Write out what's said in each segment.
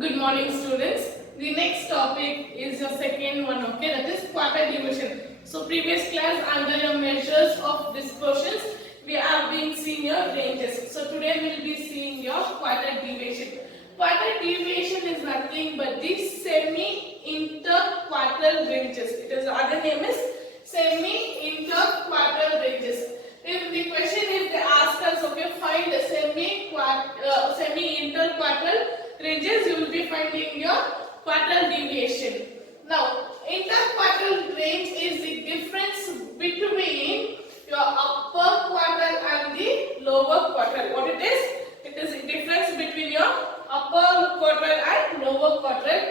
Good morning, students. The next topic is your second one, okay? That is quartile division. So, previous class under your measures of dispersions, we have been seeing your ranges. So, today we will be seeing your quartile deviation. Quartile deviation is nothing but the semi-interquartile ranges. It is other name is semi-interquartile ranges. If the question if they ask us, okay, find the semi-interquartile ranges, you will be finding your quartile deviation. Now, interquartile range is the difference between your upper quartile and the lower quartile. What it is? It is the difference between your upper quartile and lower quartile.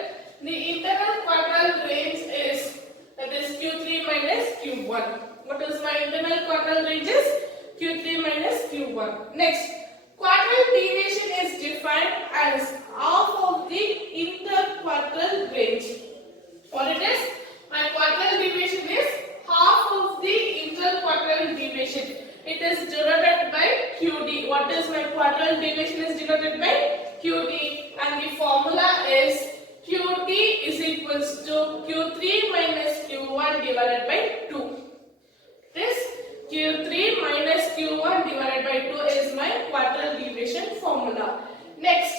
The internal quartile range is, that is Q3 minus Q1. What is my internal quartile ranges? Q3 minus Q1. Next, quartile deviation is defined as half of the interquartile range. What it is? My quartile deviation is half of the interquartile deviation. It is denoted by QD. What is my quartile deviation is denoted by QD, and the formula is QD is equals to Q3 minus Q1 divided by 2. This Q3 minus Q1 divided by 2 is my quartile deviation formula. Next,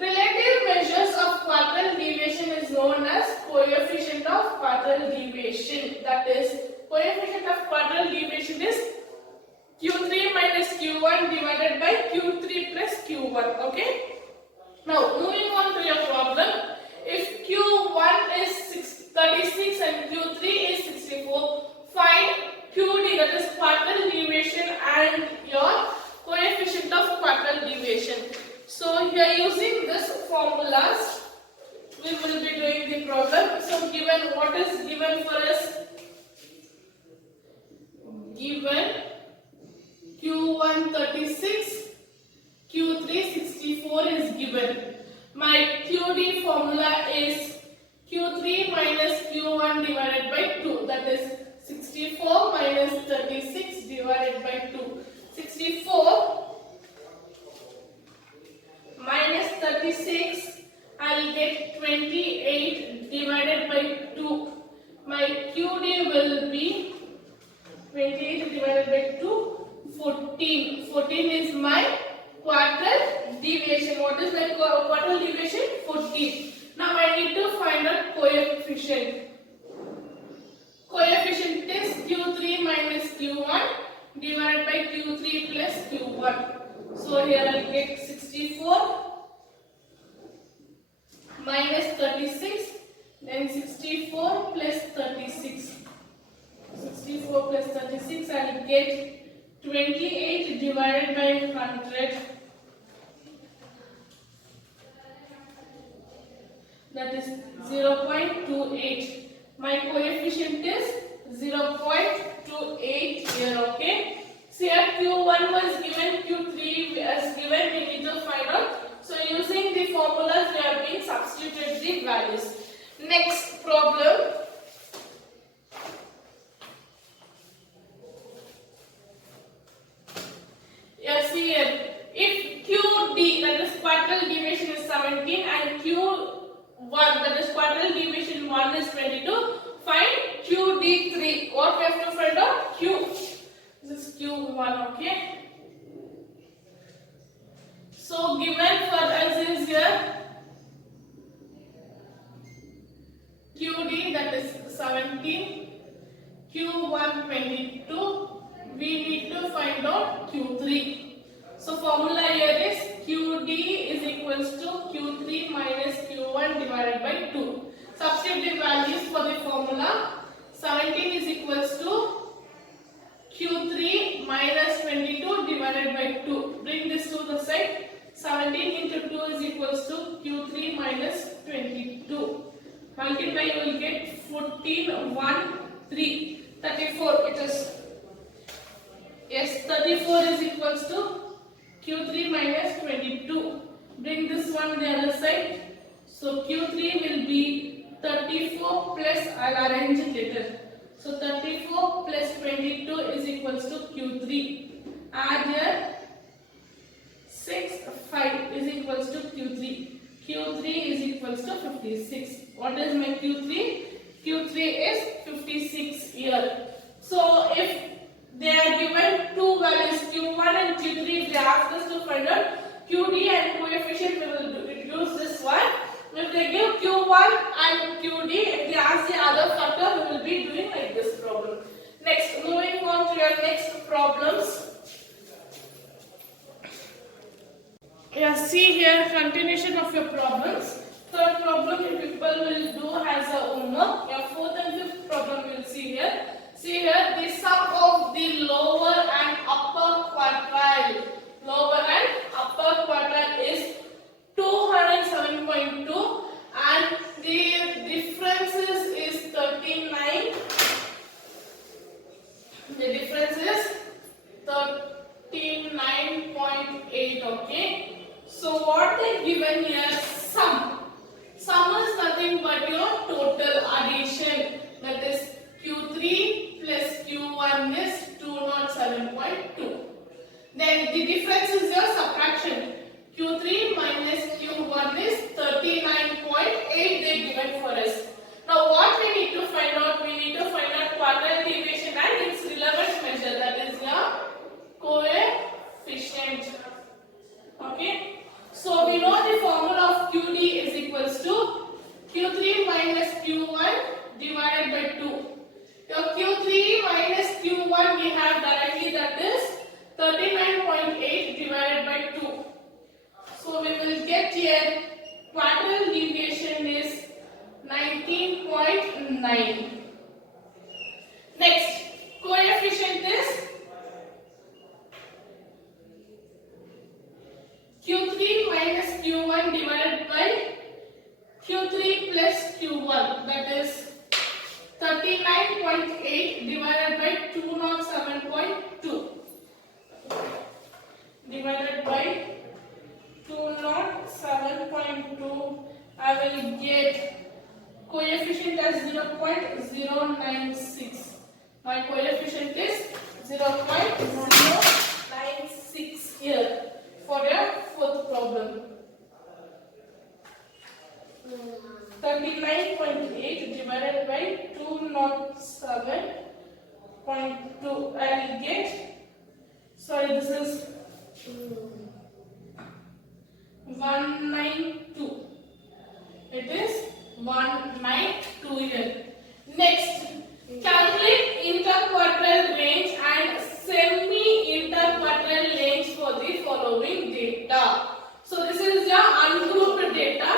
relative measures of quartile deviation is known as coefficient of quartile deviation. That is, coefficient of quartile deviation is Q3 minus Q1 divided by Q3 plus Q1. Okay. Now, moving on to your problem. If Q1 is 36 and Q3 is 64, find QD, that is quartile deviation, and your coefficient of quartile deviation. So here using this formulas, we will be doing the problem. So given, what is given for us? Given Q1 36, Q3 64 is given. My QD formula is Q3 minus Q1 divided by 2. That is 64 minus 36 divided by 2. 64 minus 36, I will get 28 divided by 2. My QD will be 28 divided by 2, 14. 14 is my quartile deviation. What is my quartile deviation? 14. Now I need to find out coefficient. Coefficient is Q3 minus Q1 divided by Q3 plus Q1. So here I will get 64 minus 36, then 64 plus 36. 64 plus 36, I will get 28 divided by 100. That is 0.28. My coefficient is 0.28 here, okay? So here Q1 was given, Q3 as given, we need to find out. So using the formulas, we have been substituted the values. Next problem. Yes, here, if QD, that is quartile deviation, is 17 and Q1, that is quartile deviation 1 is 22, find QD3. What we have to find out? Q. This is Q1, okay? So given for us is here QD, that is 17, Q1 22. We need to find out Q3. So formula here is QD is equals to Q3 minus Q1 divided by 2. Substitute the values for the formula. 17 is equals to Q3 minus 22 divided by 2. Bring this to the side. 17 into 2 is equals to Q3 minus 22. Multiply, you will get 14, 1, 3. 34 it is. Yes, 34 is equals to Q3 minus 22. Bring this one the other side. So Q3 will be 34 plus, I will arrange it later. So 34 plus 22 is equals to Q3. Add here 6, 5 is equals to Q3. Q3 is equals to 56. What is my Q3? Q3 is 56 here. So if they are given two values Q1 and Q3, if they ask us to find out QD and coefficient, we will use this one. If they give Q1 and QD, if they ask the other factor, we will be doing like this problem. Next, moving on to your next problems. Yeah, see here, continuation of your problems. Third problem you people will do as a homework. Your fourth and fifth problem you will see here. See here, the sum of the lower and upper quartile. Lower and upper quartile is 207.2 and the differences is 39. The difference is 39.8. Okay. So what they given here, sum. Sum is nothing but your total addition. That is Q3 plus Q1 is 207.2. Then the difference is your subtraction. Q3 minus Q1 is 39.8 they given for us. Now what we need to find out? We need to find out quartile deviation and its relevant measure. That is your coefficient. Okay. So we know the formula of QD is equals to Q3 minus Q1 divided by 2. Your Q3 minus Q1 we have directly, that is 39.8 divided by 2. So we will get here quartile deviation is 19.9. Next, coefficient is Q3 minus Q1 divided by Q3 plus Q1, that is 39.8 divided by 207.2 divided by 207.2. I will get coefficient as 0.096. My coefficient is 0.096 here for your fourth problem. 39.8 divided by 207.2. I will get, sorry, this is 192. It is 192 here. Next, calculate interquartile range and semi-interquartile range for the following data. So this is your ungrouped data: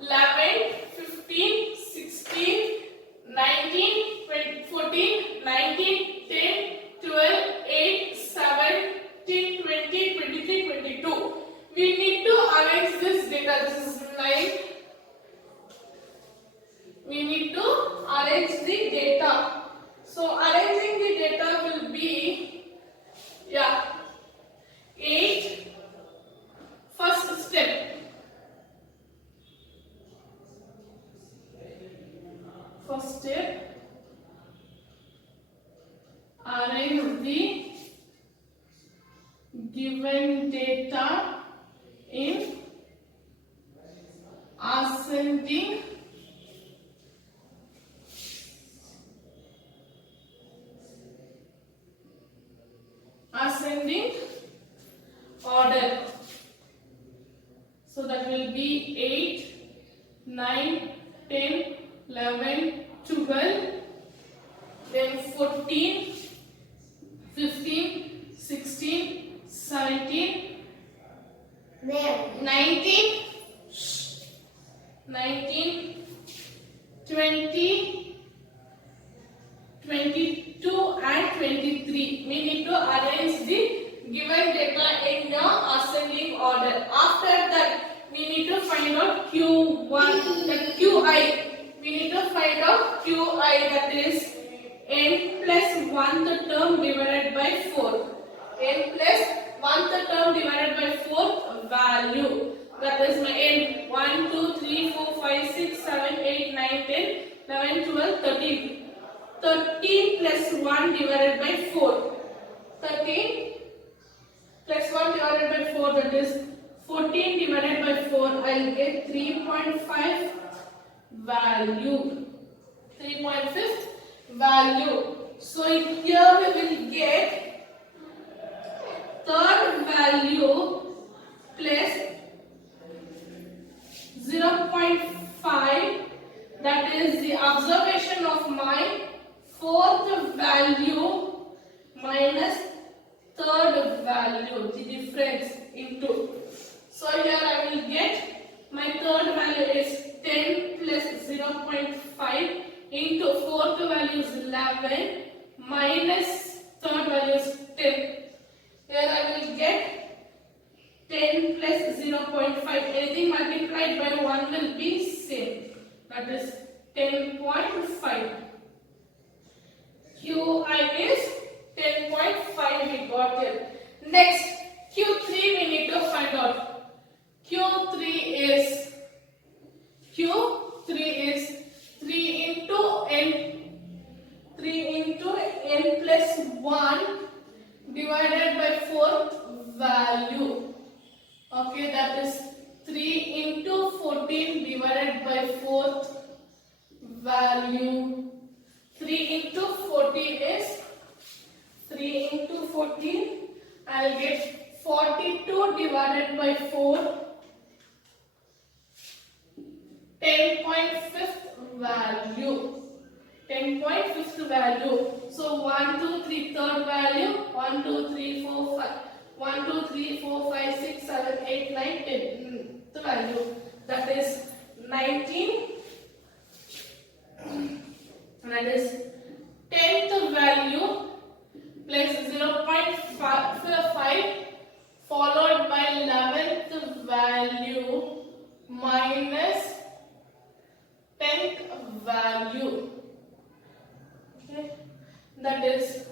11, 15, 16, 19, 20, 14, 19, 10, 12, 8, 17, 20, 23, 22. We need to arrange this data. This is 9. We need to arrange the data. So arranging the data will be, 8. First step. First step, arrange the given data in ascending order. So that will be 8, 9, 10, 11, 12, then 14, 15, 16, 17, 19, 20, 22 and 23. We need to arrange the given data in the ascending order. After that, we need to find out Q1, the QI. We need to find out QI, that is n plus 1th term divided by 4. N plus 1th term divided by 4th value. That is my n. 1, 2, 3, 4, 5, 6, 7, 8, 9, 10, 11, 12, 13. 13 plus 1 divided by 4. 13 plus 1 divided by 4, that is 14 divided by 4, I'll get 3.5 value. 3.5 value. So here we will get third value plus 0.5, that is the observation of my fourth value minus third value, the difference into. So here I will get my third value is 10 plus 0.5 into fourth value is 11 minus third value is 10. Here I will get 10 plus 0.5. Anything multiplied by 1 will be same. That is 10.5. Qi is 10.5 we got here. Next, Q3 we need to find out. Q3 is 3 into n plus 1 divided by fourth value. Okay, that is 3 into 14 divided by fourth value. 3 into 14 is 3 into 14. I'll get 42 divided by 4. 10.5 value. 10.5 value. So 1, 2, 3 third value. 1, 2, 3, 4, 5. 1, 2, 3, 4, 5, 6, 7, 8, 9, 10. The value. That is 19. That is 10th value plus 0.5 followed by 11th value minus 10th value. Okay. That is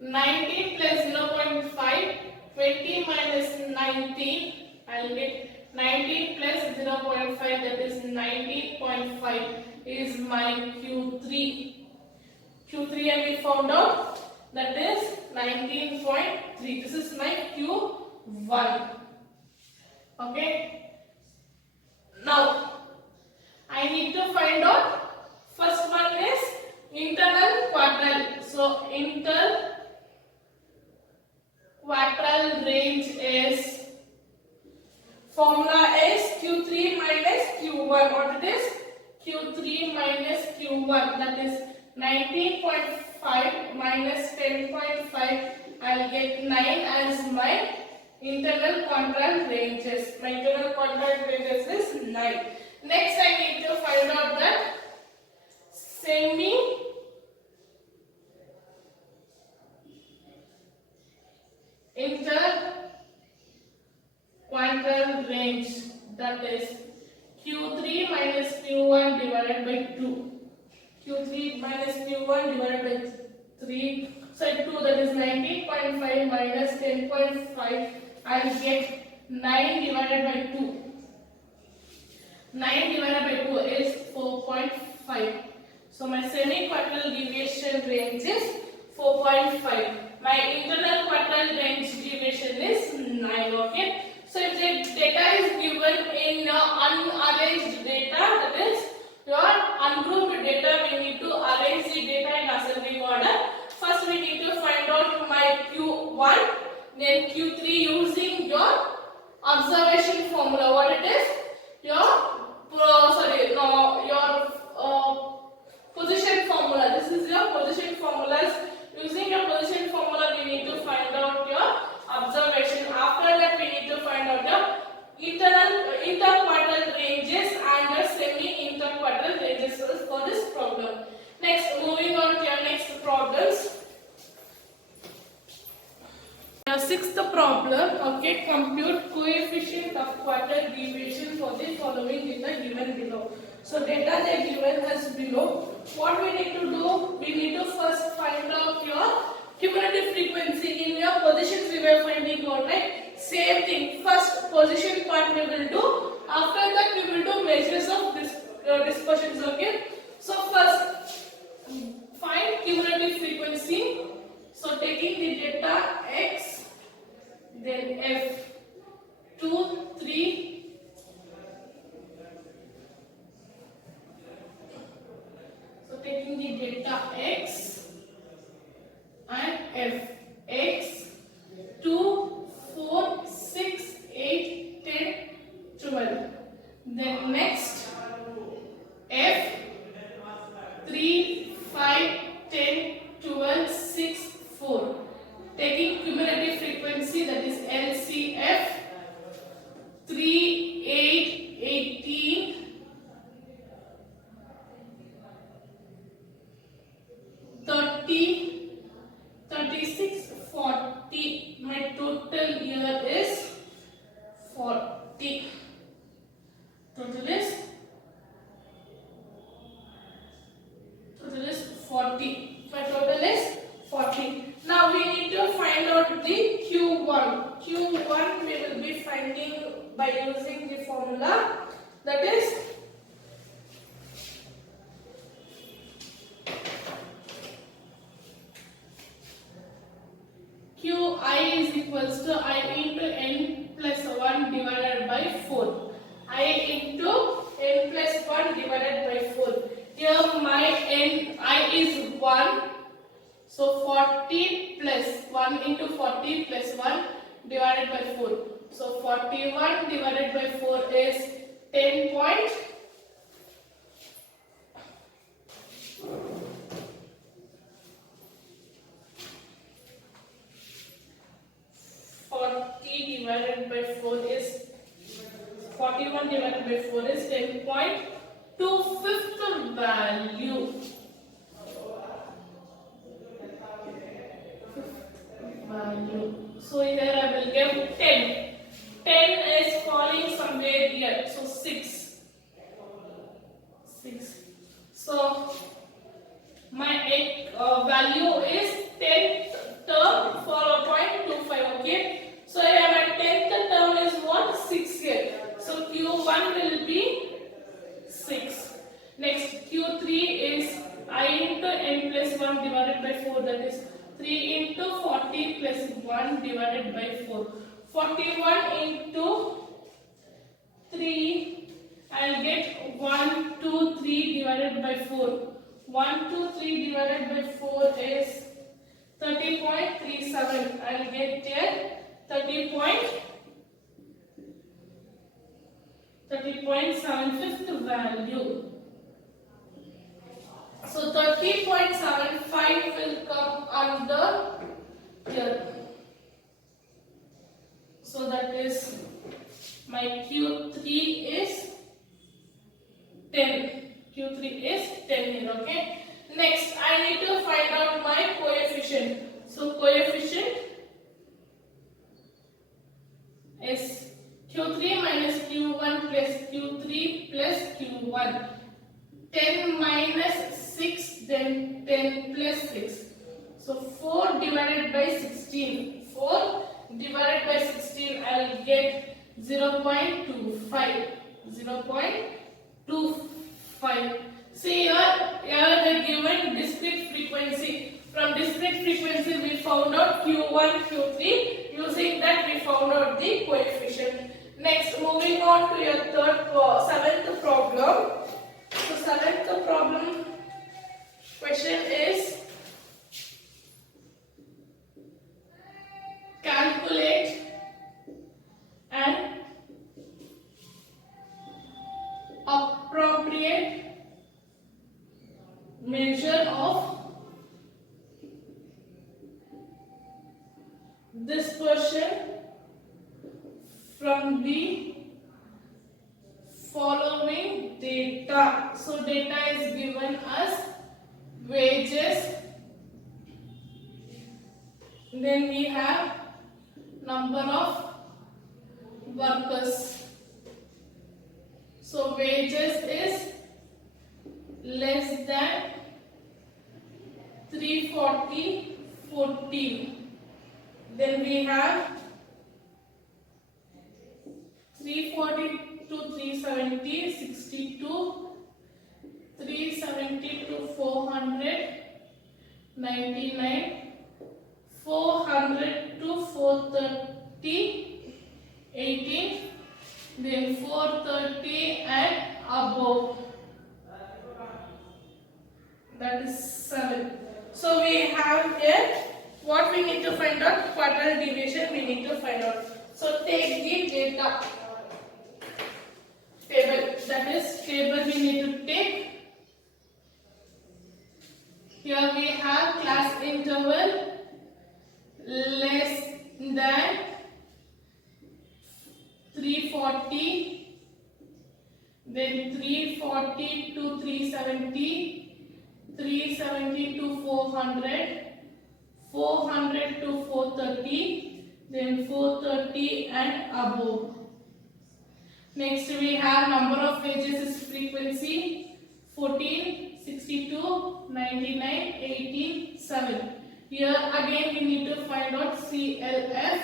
19 plus 0.5, 20 minus 19. I'll get 19 plus 0.5, that is 19.5 is my Q3. Q3 and we found out, that is 19.3. This is my Q1. Okay. Now I need to find out, first one is internal quadral. So internal quadral range is, formula is Q3 minus Q1. What it is? Q3 minus Q1, that is 19.5 minus 10.5. I'll get 9 as my internal quadral ranges. My internal quadral ranges is 9. Next I need to find out that semi interquadral range, that is Q3 minus Q1 divided by 2. Q3 minus Q1 divided by 3. So 2, that is 19.5 minus 10.5. I will get 9 divided by 2. 9 divided by 2 is 4.5. So my semi-quadral deviation range is 4.5. My internal quadral range deviation is 9. Okay. So if the data is given in unarranged data, that is your ungrouped data, we need to arrange the data in ascending order. First we need to find out my Q1, then Q3 using your observation formula. What it is? Your position formula. This is your position formulas. Using your position formula, we need to find out your observation. After that, we need to find out the interquadral ranges and the semi-interquadral ranges for this problem. Next, moving on to your next problems. Your sixth problem, okay, compute coefficient of quadral deviation for the following data given below. So data they given as below. What we need to do? We need to first find out your cumulative frequency. In your positions we were finding out, right? Same thing. First position part we will do. After that we will do measures of dispersions. Okay. So first find cumulative frequency. So taking the data x, then f 2, 3, using the data x and f. X 2, 4, 6, 8, 10, 12. Then next f 3, 5, 10, 12, 6, 4. Taking cumulative frequency, that is LCF, 3, 8, 18, 30, 36, 40. My total here is 40. Total is 40. My total is 40. Now we need to find out the Q1. Q1 we will be finding by using the formula, that is Qi is equals to I into n plus 1 divided by 4. I into n plus 1 divided by 4. Here my n I is 1. So 40 plus 1 into 40 plus 1 divided by 4. So 41 divided by 4 is 10 point. 40 divided by 4 is 41 divided by 4 is 10.2. Fifth value. So here I will give 10. 10 is falling somewhere here. So 6. 6. So my value is 10th term for 0.25. Okay. So here my 10th term is what? 6 here. So Q1 will be 6. Next Q3 is I into n plus 1 divided by 4, that is 3 into 40 plus 1 divided by 4. 41 into 3, I will get 1, 2, 3 divided by 4. 1, 2, 3 divided by 4 is 30.37. I will get here 30.75th value. So 30.75 will come under here. So that is my Q3 is 10. Q3 is 10 here. Okay. Next, I need to find out my coefficient. So coefficient is Q3 minus Q1 plus Q3 plus Q1. 10 minus 6, then 10 plus 6. So 4 divided by 16. 4 divided by 16, I will get 0.25. 0.25. See here they given discrete frequency. From discrete frequency we found out Q1, Q3. Using that we found out the coefficient. Next, moving on to your seventh problem. So seventh problem question is calculate an appropriate measure of dispersion from the following data. So data is given as wages, then we have number of workers. So wages is less than 340, 14. Then we have 340 to 370, 62, 370 to 400, 99, 400 to 430, 18, then 430 and above. That that is 7. So we have here what we need to find out, quadral deviation we need to find out. So take the data table, that is table we need to take. Here we have class interval less than 340, then 340 to 370, 370 to 400, 400 to 430, then 430 and above. Next we have number of phases is frequency 14, 62, 99, 18, 7. Here again we need to find out CLF,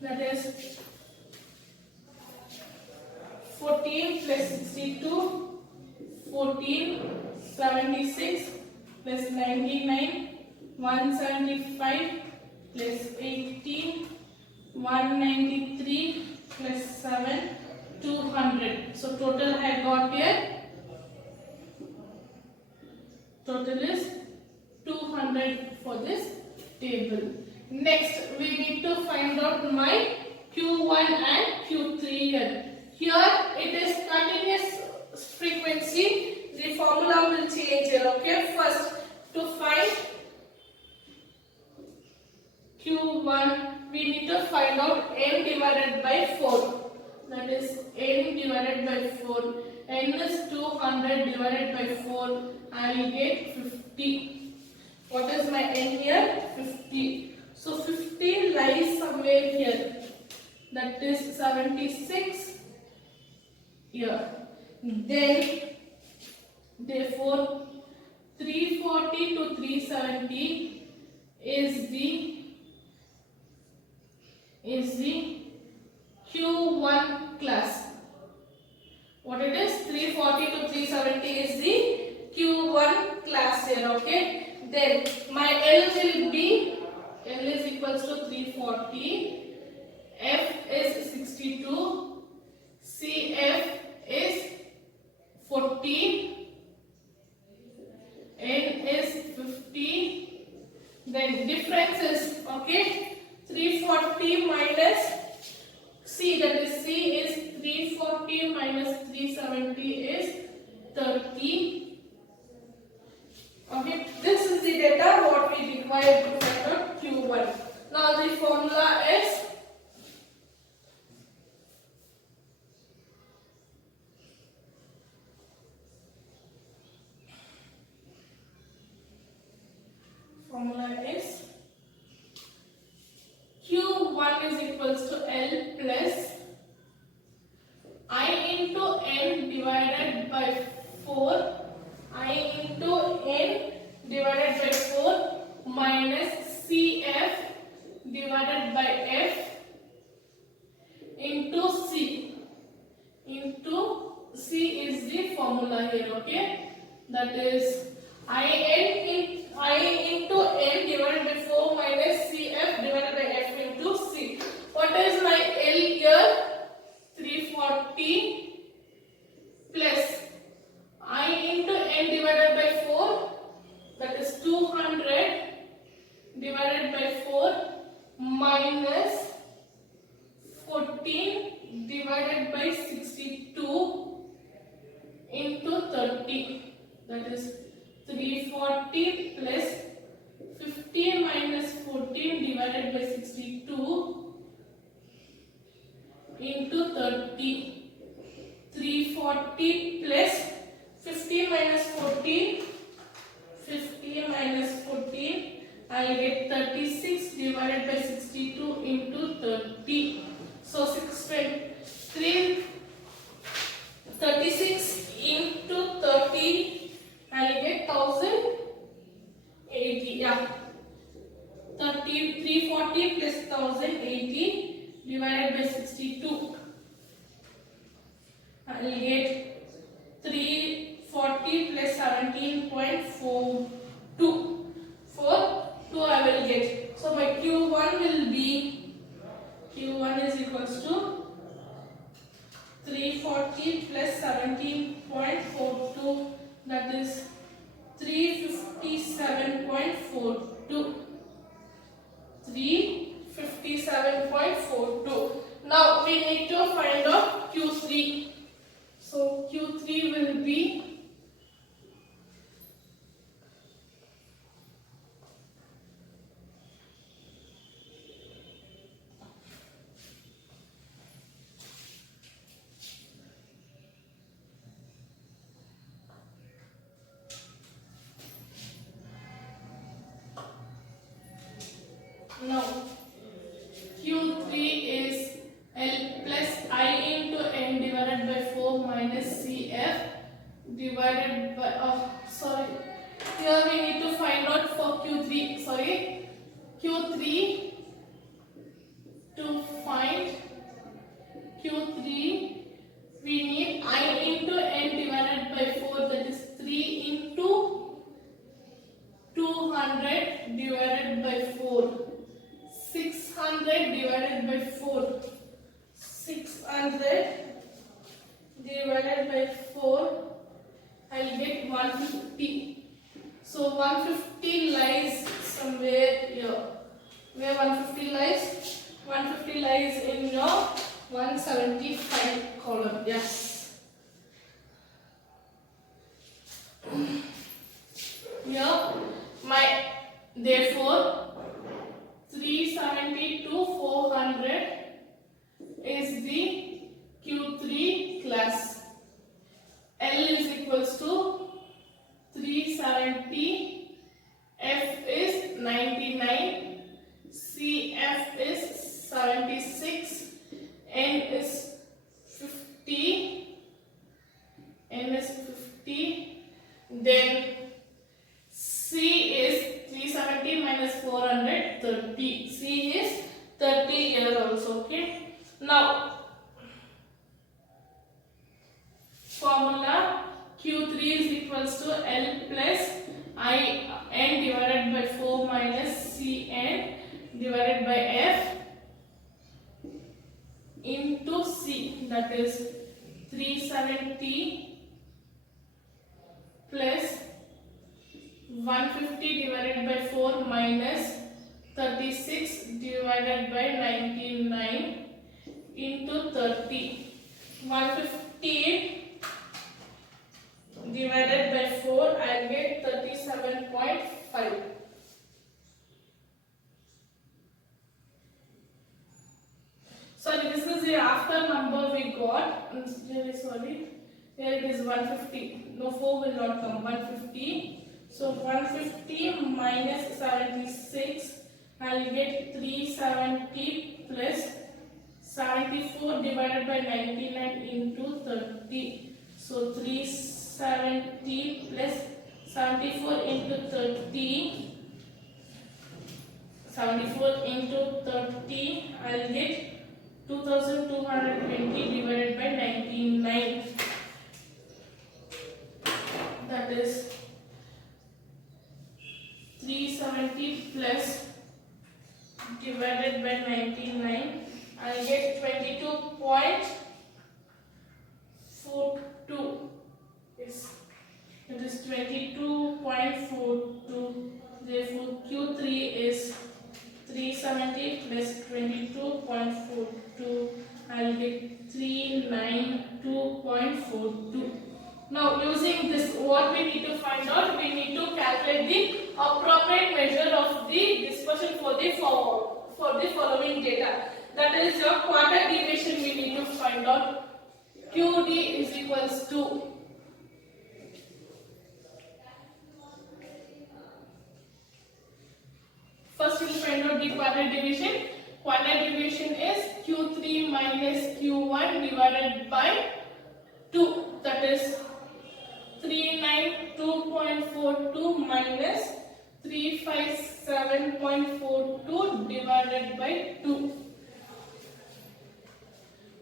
that is 14 plus 62, 14, 76 plus 99, 175 plus 18, 193 plus 7, 200. So total I got here, total is 200 for this table. Next we need to find out my Q1 and Q3 here. Here it is continuous frequency. The formula will change here. Okay, first to find Q1 we need to find out n divided by 4. That is n divided by 4. N is 200 divided by 4. I will get 50. What is my n here? 50. So 50 lies somewhere here. That is 76 here. Then therefore 340 to 370 is the Q1 class. What it is? 340 to 370 is the Q1 class here. Okay. Then my L will be, L is equals to 340, F is 62, CF is 40, N is 50. Then difference is, okay, 340 minus C, that is C is 340 minus 370 is 30. Okay, this is the data what we require to find out Q1. Now the formula is Q1 is equals to L plus I into N divided by 4, I into N divided by 4 minus CF divided by F into C. Into C is the formula here, okay? That is I into N divided by 4 minus CF divided by F into C. What is my L here? 340 plus I into N divided by 4, that is 200 divided by 4 minus 14 divided by 62 into 30, that is 340 plus 15 minus 14 divided by 62 into 30. 340 plus 15 minus 14, 15 minus 14, I will get 36 divided by 62 into 30. So 36 into 30, I will get 1080. Yeah. 340 plus 1080 divided by 62. I will get 340 plus 17.42. 2 I will get. So my Q1 will be, Q1 is equals to 340 plus 17.42, that is 3 Q3 will be now Q3 is L plus I into N divided by 4 minus CF divided by sorry, here we need to find out for Q3, sorry, Q3. To find Q3 we need I into N divided by 4, that is 3 into 200 divided by 4, 600 divided by 4, 600 divided by 4, I'll get 150. So 150 lies somewhere here. Where 150 lies? 150 lies in your 175 column. Yes. Here therefore 370 to 400 is the Q3 class. L is equals to 370, F is 99, CF is 76, N is 50, then C is 370 minus 400, 30. C is 30 here also, okay. Now formula Q3 is equals to L plus I N divided by 4 minus Cn divided by F into C, that is 370 plus 150 divided by 4 minus 36 divided by 99 into 30. 150 divided by 4, I get 37.5. Sorry, this is the after number we got. Really sorry. Here it is 150. No, 4 will not come. 150. So 150 minus 76, I will get 370 plus 74 divided by 99 into 30. So 370 plus 74 into 30. 74 into 30, I will get 2220 divided by 99. That is 370 plus divided by 99. I will get 22.42. Yes, it is 22.42. Therefore, Q3 is 370 plus 22.42. I will get 392.42. Now, using this, what we need to find out? We need to calculate the appropriate measure of the dispersion for the following data. That is your quarter deviation. We need to find out. QD is equals to first we will find out the quarter deviation. Quarter deviation is Q3 minus Q1 divided by 2. That is 392.42 minus 357.42 divided by 2.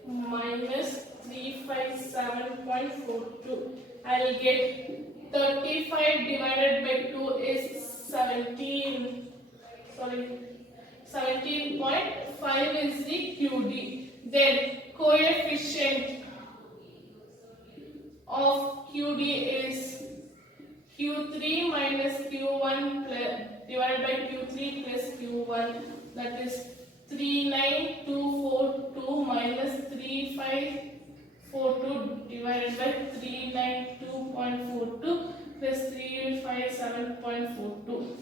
Minus 357.42. I will get 35 divided by 2 is 17. Sorry, 17.5 is the QD. Then coefficient of QD is Q3 minus Q1 divided by Q3 plus Q1. That is 39242 minus 42 divided by 392.42 plus 357.42.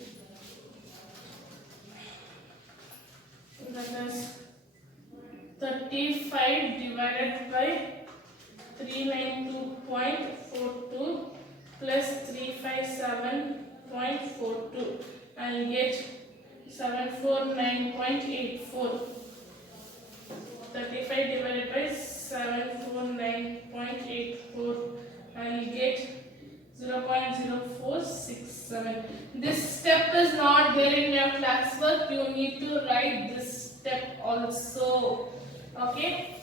That is 35 divided by 392.42 plus 357.42. I'll get 749.84. 35 divided by 749.84. I'll get 0.0467. This step is not there in your classwork. You need to write this step also. Okay.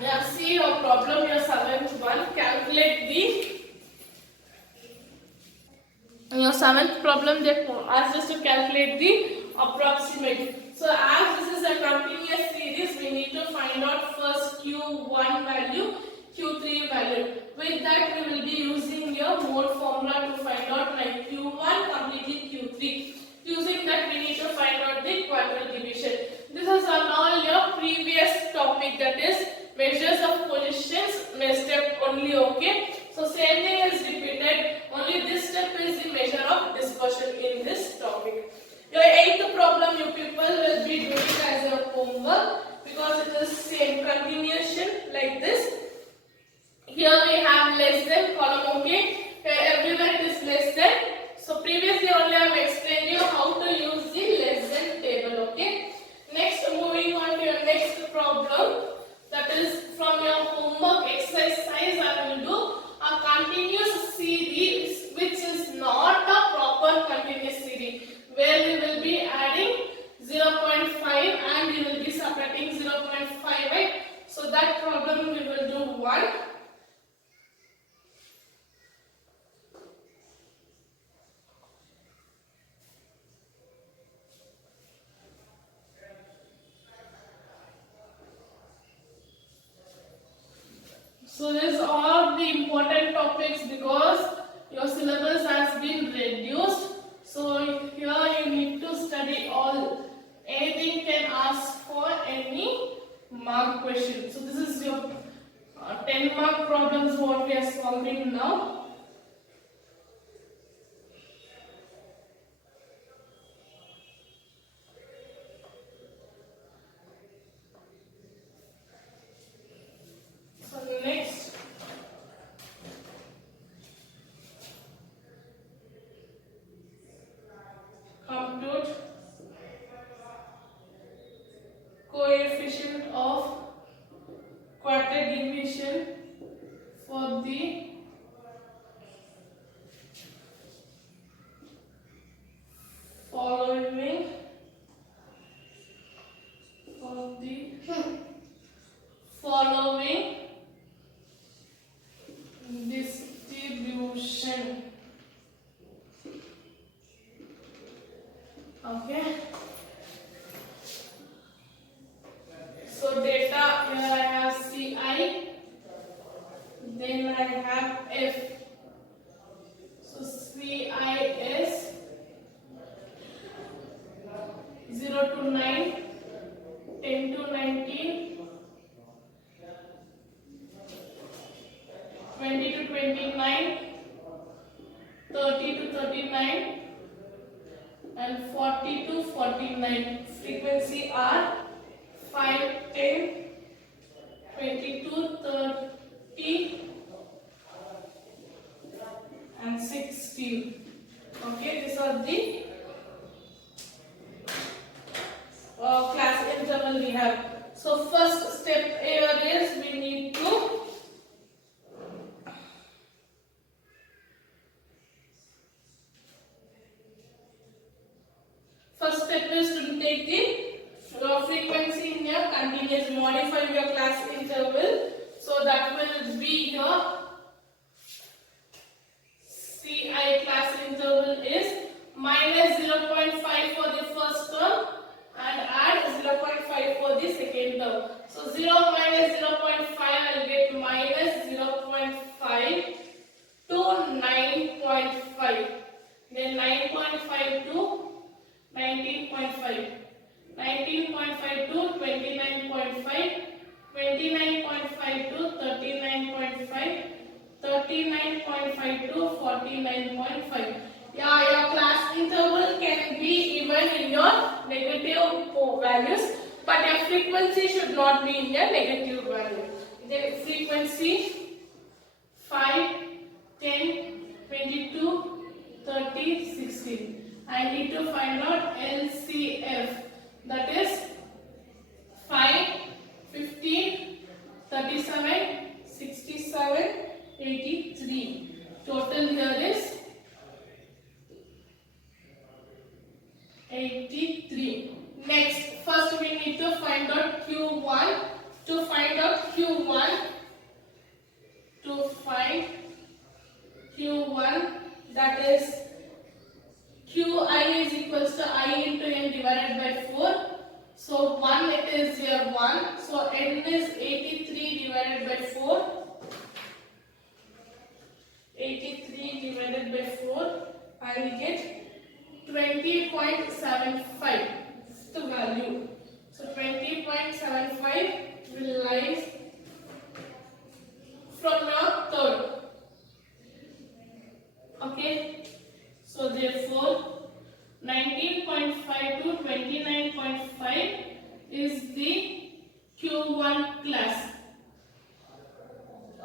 Now see your problem, your seventh one. Calculate your seventh problem. They asked us to calculate the approximate. So as this is a continuous series, we need to find out first Q1 value, Q3 value. With that, we will be using your mode formula to find out like Q1 completing Q3. Using that, we need to find out the quadral division. This is on all your previous topic, that is measures of positions, step only. Okay. So same thing is repeated. Only this step is the measure of dispersion in this topic. Your eighth problem you people will be doing as a homework because it is same continuation like this. Here we have less than column. Okay. Everywhere it is less than. So previously only I have explained you how to use the less than table. Okay. Next, moving on to your next problem. That is from your homework exercise. I will do a continuous series which is not a proper continuous series, where we will be adding 0.5 and we will be subtracting 0.5, right? So that problem we will do one. So these are the important topics because your syllabus has been reduced. So here you need to study all. Anything can ask for any mark question. So this is your 10 mark problems what we are solving now. Compute coefficient of quadrat division for the following distribution. Okay. So data, here I have CI, then I have F. So CI is 0 to 9, 10 to 19, 20 to 29, 30 to 39, and 40 to 49. Frequency are 5, 10, 22, 30 and 16. Okay, these are the class interval we have. So first step here is we need to take the frequency in your continuous, modify your class interval. So that will be your CI class interval is minus 0.5 for the first term and add 0.5 for the second term. So 0 minus 0.5 I will get minus 0.5 to 9.5. Then 9.5 to 19.5, 19.5 to 29.5, 29.5 39.5 to 49.5. Yeah, your class interval can be even in your negative values, but your frequency should not be in your negative value. Then frequency 5, 10, 22, 30, 16. I need to find out LCF. That is 5, 15, 37, 67, 83. Total here is 83. Next, first we need to find out Q1. To find out Q1, that is Qi is equals to I into n divided by 4. So 1 it is here 1. So n is 83 divided by 4. 83 divided by 4. I will get 20.75 the value. So 20.75 will lie from your third. Okay. So therefore 19.5 to 29.5 is the Q1 class.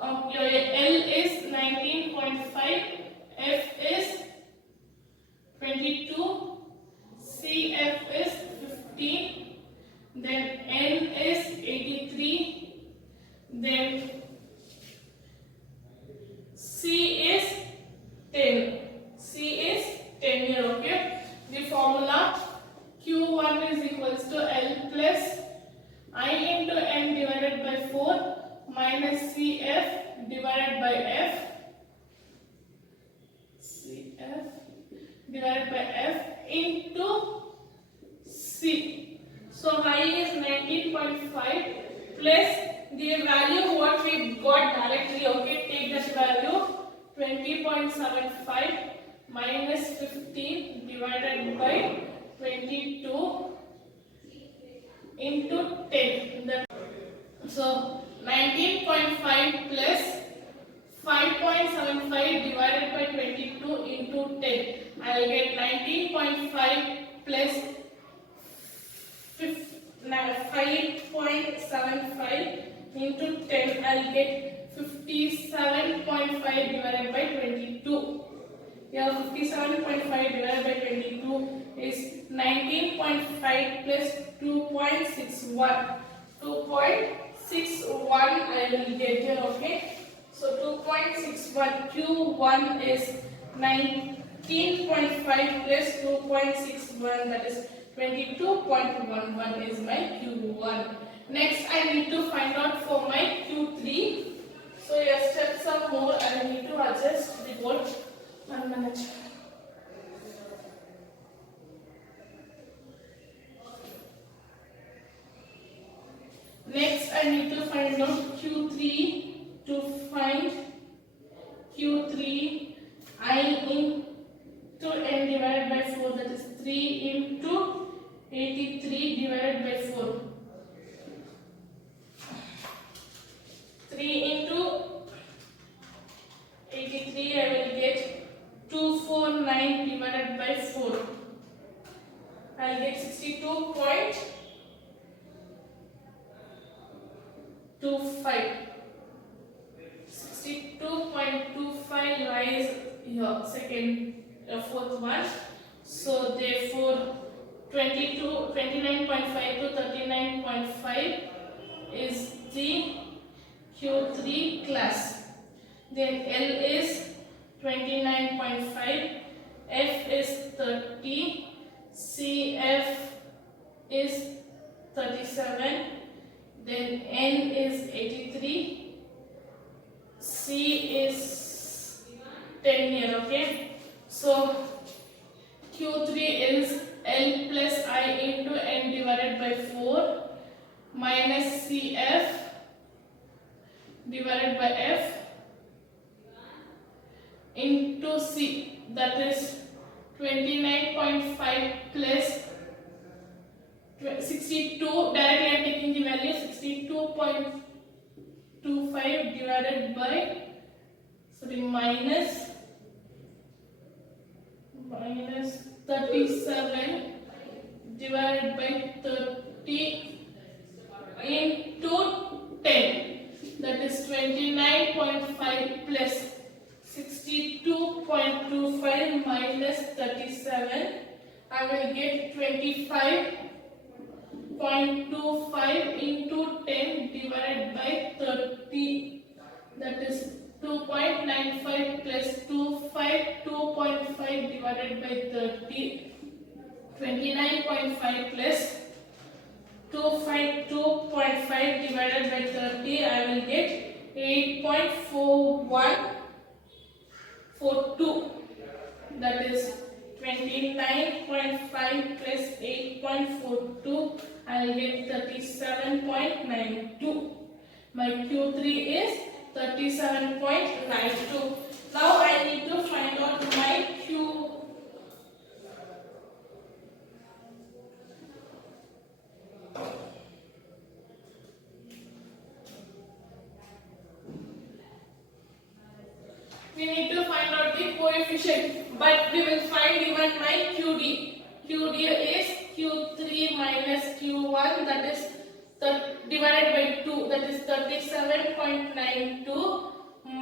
Okay, L is 19.5, F is 22, CF is 15, then N is 83, then C is 10. C is 10 here, okay? The formula Q1 is equals to L plus I into N divided by 4 minus CF divided by F. CF divided by F into C. So I is 19.5 plus the value what we got directly, okay? Take that value 20.75 minus 15 divided by 22 into 10. So 19.5 plus 5.75 divided by 22 into 10. I will get 19.5 plus 5.75 into 10. I will get 57.5 divided by 22. Here 57.5 divided by 22 is 19.5 plus 2.61. 2.61 I will get here, okay? So 2.61 Q1 is 19.5 plus 2.61, that is 22.11 is my Q1. Next I need to find out for my Q3. So your steps are more and I need to adjust the board. 1 minute. Next I need to find out Q3. To find Q3, I into n divided by 4, that is 3 into 83 divided by 4. 3 into 83 I will get 249 divided by 4. I will get 62.25. 62.25 lies here, fourth one. So therefore 29.5 to 39.5 is the Q3 class. Then L is 29.5, F is 30, CF is 37, then N is 83, C is 10 here, okay? So Q3 is L plus I into N divided by 4 minus CF divided by F into C, that is 29.5 plus 62, directly I am taking the value 62.25 divided by sorry, minus 37 divided by 30 into 10, that is 29.5 plus 62.25 minus 37. I will get 25.25 into 10 divided by 30, that is 2.95 plus 2.5 divided by 30, 29.5 plus 2.5 divided by 30, I will get 8.4142, that is 29.5 plus 8.42, I will get 37.92. My Q3 is 37.92. Now I need to find out my Q. We need to find out the coefficient, but we will find even my QD. QD is Q3 minus Q1, that is divided by 2, that is 37.92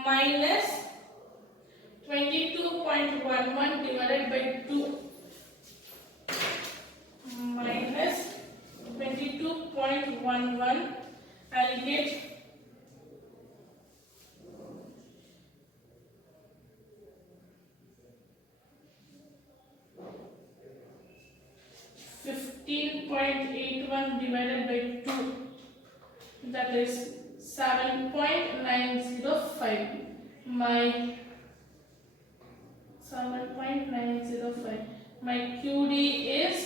minus 22.11 divided by 2 minus 22.11, I will get 15.81 divided by 2, that is 7.905. My 7.905. My QD is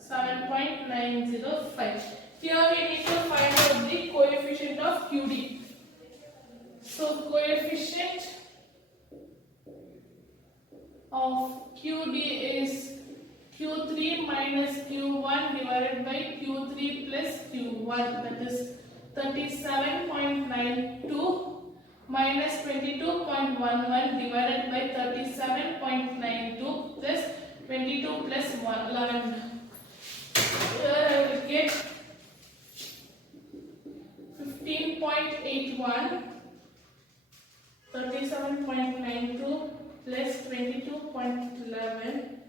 7.905. Here we need to find out the coefficient of QD. So coefficient of QD is Q3 minus Q1 divided by Q3 plus Q1, that is 37.92 minus 22.11 divided by 37.92 plus 22 plus 11. Here I will get 15.81, 37.92 plus 22.11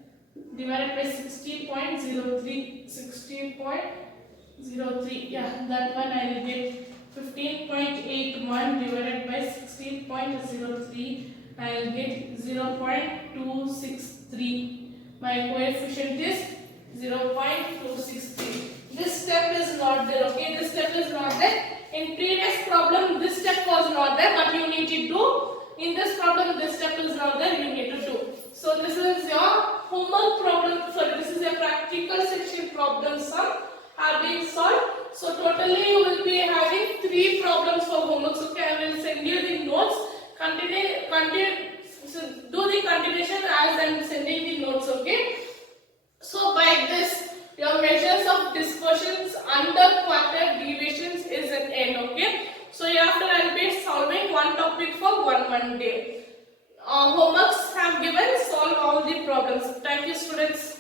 divided by 60.03, yeah, that one I will get 15.81 divided by 60.03, I will get 0.263. My coefficient is 0.263. This step is not there, okay, this step is not there. In previous problem this step was not there, but you need to do. In this problem this step is not there, you need to do. So this is your homework problem, sorry, this is a practical section problem sum have been solved. So totally you will be having 3 problems for homework. Okay, I will send you the notes. Do the continuation as I am sending the notes. Okay. So by this your measures of dispersions under quarter deviations is at end. Okay. So hereafter I will be solving one topic for one day. Homeworks have given, solve all the problems. Thank you students.